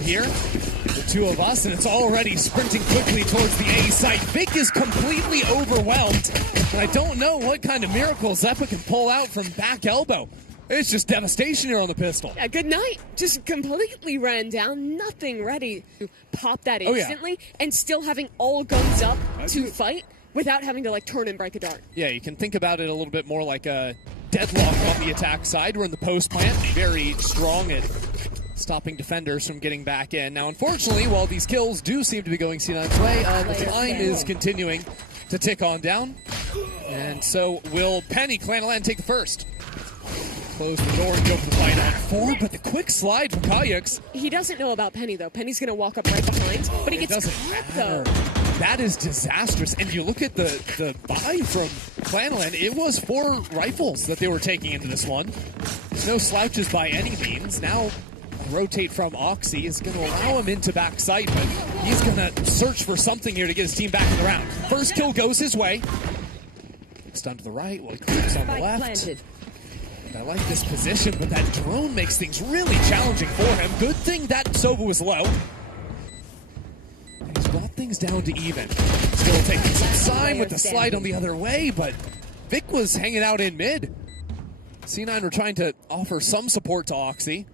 Here, the two of us, and it's already sprinting quickly towards the A site. Vic is completely overwhelmed, and I don't know what kind of miracle Zeppa can pull out from back elbow. It's just devastation here on the pistol. Yeah, good night. Just completely ran down, nothing ready to pop that instantly, and still having all guns up to fight without having to like turn and break a dart. Yeah, you can think about it a little bit more like a deadlock on the attack side. We're in the post plant, very strong at stopping defenders from getting back in. Now, unfortunately, while these kills do seem to be going C9's way, the time is continuing to tick on down. And so will Penny, KlanNaLan, take the first. Close the door and go for the fight on 4, but the quick slide from Kayux. He doesn't know about Penny, though. Penny's going to walk up right behind, but he gets caught, though. That is disastrous. And you look at the buy from KlanNaLan, it was 4 rifles that they were taking into this one. There's no slouches by any means. Now, rotate from Oxy is going to allow him into back sight, but he's going to search for something here to get his team back in the round. First kill goes his way. Stun to the right, while he creeps on the left. I like this position, but that drone makes things really challenging for him. Good thing that Sova was low. And he's brought things down to even. Still taking some time with the slide on the other way, but Vic was hanging out in mid. C9 were trying to offer some support to Oxy.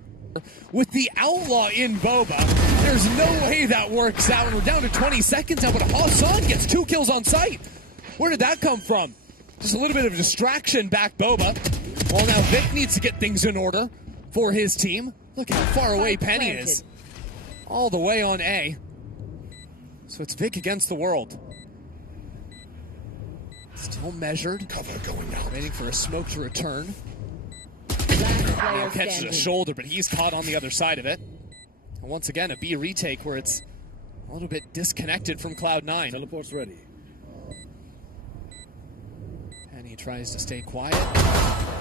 With the Outlaw in Boba, there's no way that works out. We're down to 20 seconds now, but Hassan gets 2 kills on sight. Where did that come from? Just a little bit of distraction back Boba. Well, now Vic needs to get things in order for his team. Look how far away Penny is. All the way on A. So it's Vic against the world. Still measured. Cover going out. Waiting for a smoke to return. Catches a shoulder, but he's caught on the other side of it. And once again, a B retake where it's a little bit disconnected from Cloud9. Teleport's ready. And he tries to stay quiet.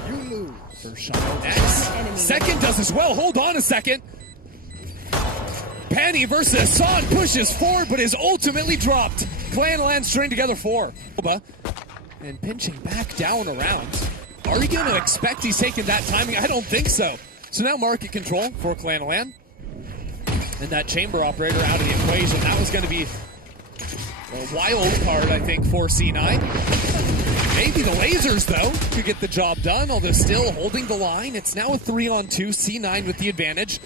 You lose. First shot next. Second does as well. Hold on a second. Penny versus Hassan pushes forward, but is ultimately dropped. KlanNaLan string together 4. And pinching back down around. Are you going to expect he's taking that timing? I don't think so. So now market control for KlanNaLan. And that chamber operator out of the equation. That was going to be a wild card, I think, for C9. Maybe the lasers, though, could get the job done, although still holding the line. It's now a 3-on-2, C9 with the advantage.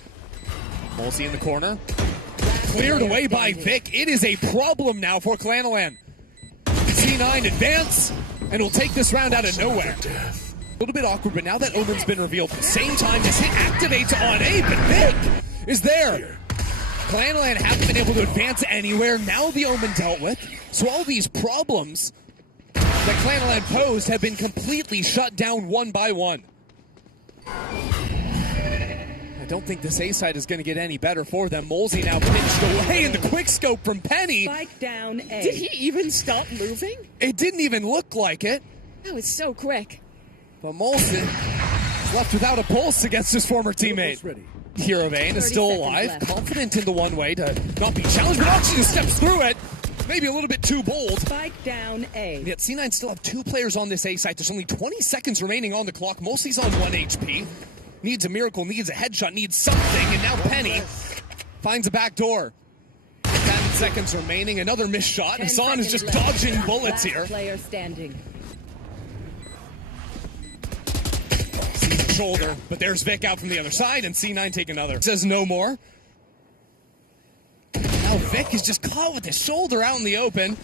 Molsey in the corner. Cleared away by Vic. It is a problem now for KlanNaLan. C9 advance, and will take this round out of nowhere. A little bit awkward, but now that Omen's been revealed at the same time as it activates on A, but Vic is there. KlanNaLan haven't been able to advance anywhere. Now the Omen dealt with. So all these problems that KlanNaLan posed have been completely shut down one by one. I don't think this A side is going to get any better for them. Molsey now pinched away in the quick scope from Penny. Spike down A. Did he even stop moving? It didn't even look like it. That was so quick. But Molson is left without a pulse against his former teammate. Hero Vane is still alive, confident in the one way to not be challenged, but Oxy just steps through it. Maybe a little bit too bold. Spike down A. And yet C9 still have 2 players on this A site. There's only 20 seconds remaining on the clock. Molsey's on 1 HP. Needs a miracle, needs a headshot, needs something, and now Penny finds a back door. 10 seconds remaining, another missed shot. Hassan is just dodging bullets here. Player standing. Sees the shoulder, but there's Vic out from the other side, and C9 take another. Says no more. Now Vic is just caught with his shoulder out in the open.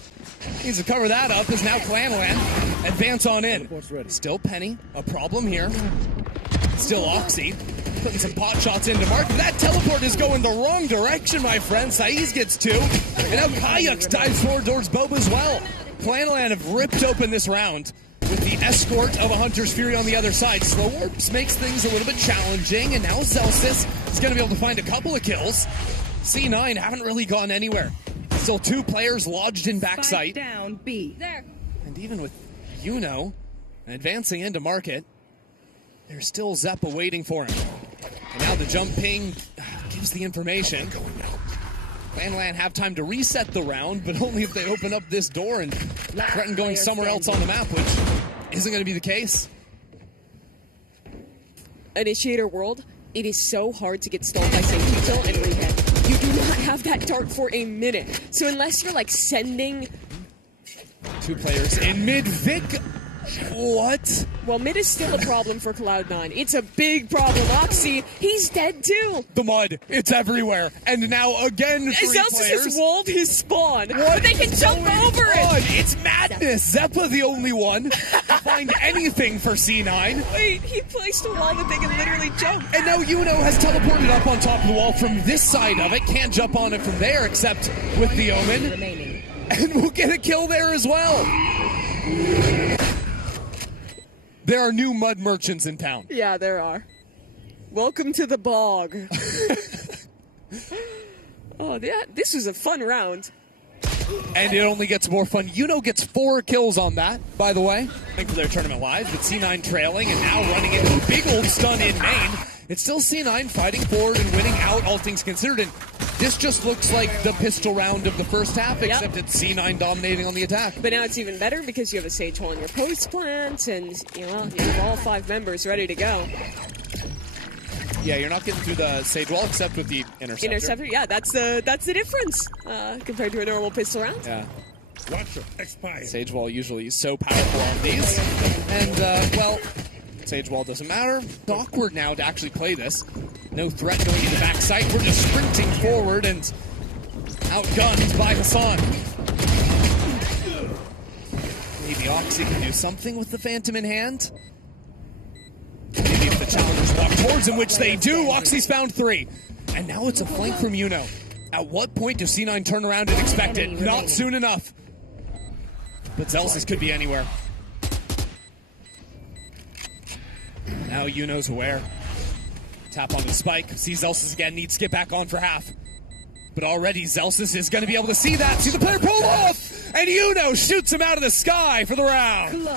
Needs to cover that up, as now KlanNaLan advance on in. Still Penny, a problem here. Still Oxy, putting some pot shots into mark. That teleport is going the wrong direction, my friend. Saiz gets 2, and now Kayux dives forward towards Boba as well. KlanNaLan have ripped open this round with the escort of a Hunter's Fury on the other side. Slow warps makes things a little bit challenging, and now Zelsis is going to be able to find a couple of kills. C9 haven't really gone anywhere. Still 2 players lodged in backside. Down B. There. And even with Yuno advancing into market, there's still Zeppa waiting for him. And now the jump ping gives the information. KlanNaLan have time to reset the round, but only if they open up this door and threaten going somewhere else on the map, which isn't going to be the case. Initiator world, it is so hard to get stalled by safety kill and rehit. that dart for a minute. So unless you're like sending... Two players in mid. Vic, what? Well, mid is still a problem for Cloud9. It's a big problem. Oxy, he's dead too. The mud, it's everywhere. And now again, three Zelsis players. just walled his spawn. What But they can jump over it. It's madness. Zeppa the only one to find anything for C9. Wait, he placed a wall that they can literally jump. And now Yuno has teleported up on top of the wall from this side of it. Can't jump on it from there except with the Omen. Remaining. And we'll get a kill there as well. There are new mud merchants in town. Yeah, there are. Welcome to the bog. Oh, yeah, this was a fun round. And it only gets more fun. Yuno gets 4 kills on that, by the way. For their tournament live, with C9 trailing and now running into a big old stun in main. It's still C9 fighting forward and winning out, all things considered. And this just looks like the pistol round of the first half, except it's C9 dominating on the attack. But now it's even better because you have a Sage Wall in your post plant, and you have all 5 members ready to go. Yeah, you're not getting through the Sage Wall except with the Interceptor. Yeah, that's the difference compared to a normal pistol round. Yeah. Watch expire. Sage Wall usually is so powerful on these. And, well, Sage Wall doesn't matter. It's awkward now to actually play this. No threat going into backside. We're just sprinting forward and outgunned by Hassan. Maybe Oxy can do something with the Phantom in hand. Maybe if the challengers walk towards him, which they do. Oxy's found 3. And now it's a flank from Yuno. At what point does C9 turn around and expect it? Not soon enough. But Zelsis could be anywhere. Now Yuno's aware. Tap on the spike. Sees Zelsis again. Needs to get back on for half. But already Zelsis is going to be able to see that. See the player pull off! And Yuno shoots him out of the sky for the round.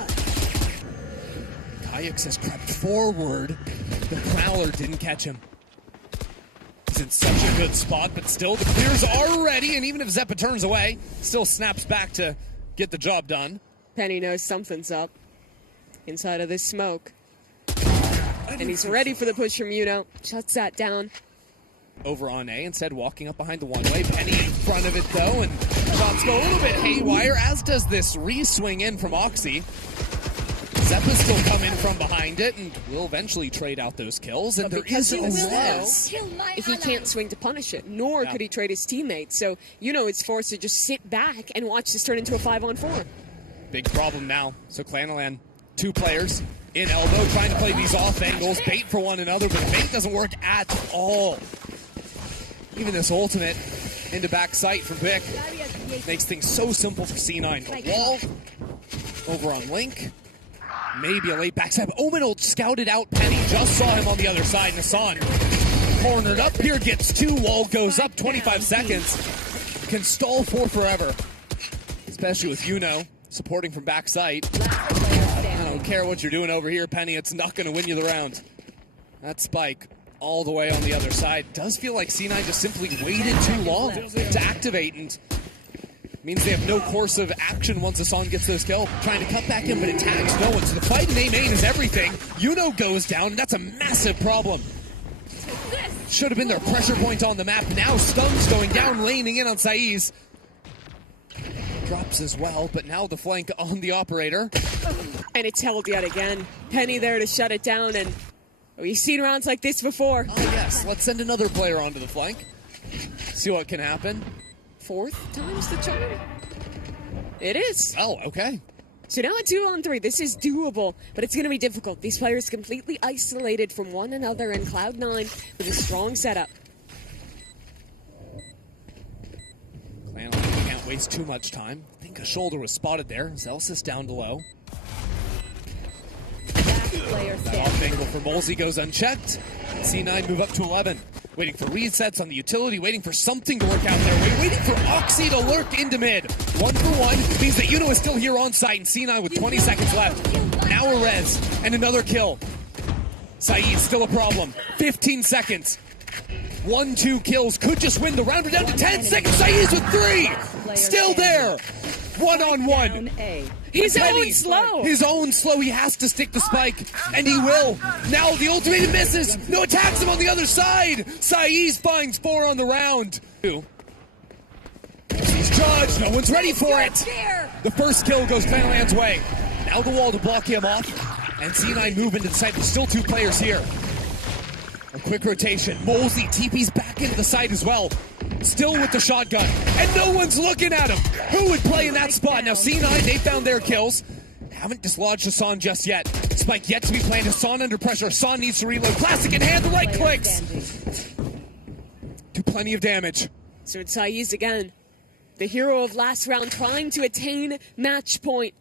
Kayux has crept forward. The Prowler didn't catch him. He's in such a good spot, but still the clears are ready. And even if Zeppa turns away, still snaps back to get the job done. Penny knows something's up inside of this smoke. And he's ready for the push from Yuno. Shuts that down. Over on A, instead walking up behind the one-way. Penny in front of it, though, and shots go a little bit haywire, as does this re-swing in from Oxy. Zeppa's still coming from behind it, and will eventually trade out those kills, and there is a res. If he can't swing to punish it, nor could he trade his teammates. So Yuno is forced to just sit back and watch this turn into a 5-on-4. Big problem now. So KlanNaLan, 2 players in elbow, trying to play these off angles, bait for one another, but bait doesn't work at all. Even this ultimate into back sight from Vic makes things so simple for C9. A wall over on Link. Maybe a late backside. Omen scouted out Penny, just saw him on the other side. Hassan cornered up here, gets 2, wall goes up, 25 seconds. Can stall for forever. Especially with Yuno supporting from backside. I don't care what you're doing over here, Penny. It's not going to win you the round. That spike all the way on the other side. Does feel like C9 just simply waited too long to activate, and means they have no course of action once Hassan gets those kills. Trying to cut back in, but it tags no one. So the fight in A main is everything. Yuno goes down, and that's a massive problem. Should have been their pressure point on the map. Now Stun's going down, laning in on Saiz. Drops as well, but now the flank on the operator. And it's held yet again. Penny there to shut it down, and we've seen rounds like this before. Oh yes, let's send another player onto the flank. See what can happen. 4th time's the charm? It is. Oh, okay. So now a 2-on-3. This is doable, but it's going to be difficult. These players completely isolated from one another, and Cloud9 with a strong setup. KlanNaLan can't waste too much time. I think a shoulder was spotted there. Zelsis down below. That off angle for Molzy goes unchecked. C9 move up to 11. Waiting for resets on the utility, waiting for something to work out there. Waiting for Oxy to lurk into mid. 1 for 1 means that Yuno is still here on site, and C9 with 20 seconds left. Now a res, and another kill. Saeed still a problem. 15 seconds. 1-2 kills, could just win the round. We're down to 10 seconds. Saeed's with 3. Still there. 1-on-1. His own slow. His own slow. He has to stick the spike, and he will. Now the ultimate misses. No, attacks him on the other side. Saiz finds 4 on the round. judge. No one's ready for it. The first kill goes KlanNaLan's way. Now the wall to block him off. And C9 move into the site. There's still 2 players here. A quick rotation. Molesy TP's back into the site as well. Still with the shotgun. And no one's looking at him. Who would play in that spot? Now C9, they found their kills. Haven't dislodged Hassan just yet. Spike yet to be planted. Hassan under pressure. Hassan needs to reload. Classic in hand. The right clicks. Do plenty of damage. So it's Saiz again. The hero of last round trying to attain match point.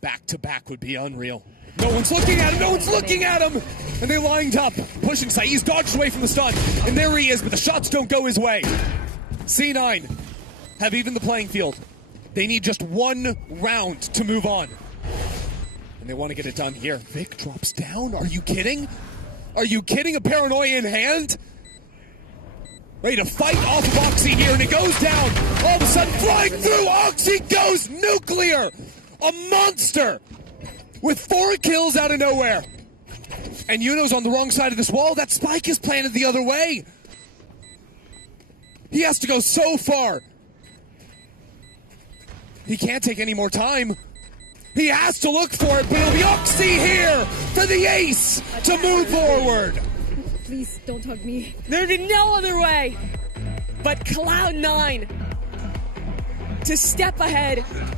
Back to back would be unreal. No one's looking at him. No one's looking at him. And they lined up. Pushing Saiz, dodged away from the stun. And there he is, but the shots don't go his way. C9 have evened the playing field. They need just 1 round to move on. And they want to get it done here. Vic drops down. Are you kidding? Are you kidding? A paranoia in hand? Ready to fight off of Oxy here, and it goes down. All of a sudden, flying through, Oxy goes nuclear. A monster with 4 kills out of nowhere. And Yuno's on the wrong side of this wall. That spike is planted the other way. He has to go so far. He can't take any more time. He has to look for it, but it'll be Oxy here for the ace to move forward. Please don't hug me. There'd be no other way but Cloud9 to step ahead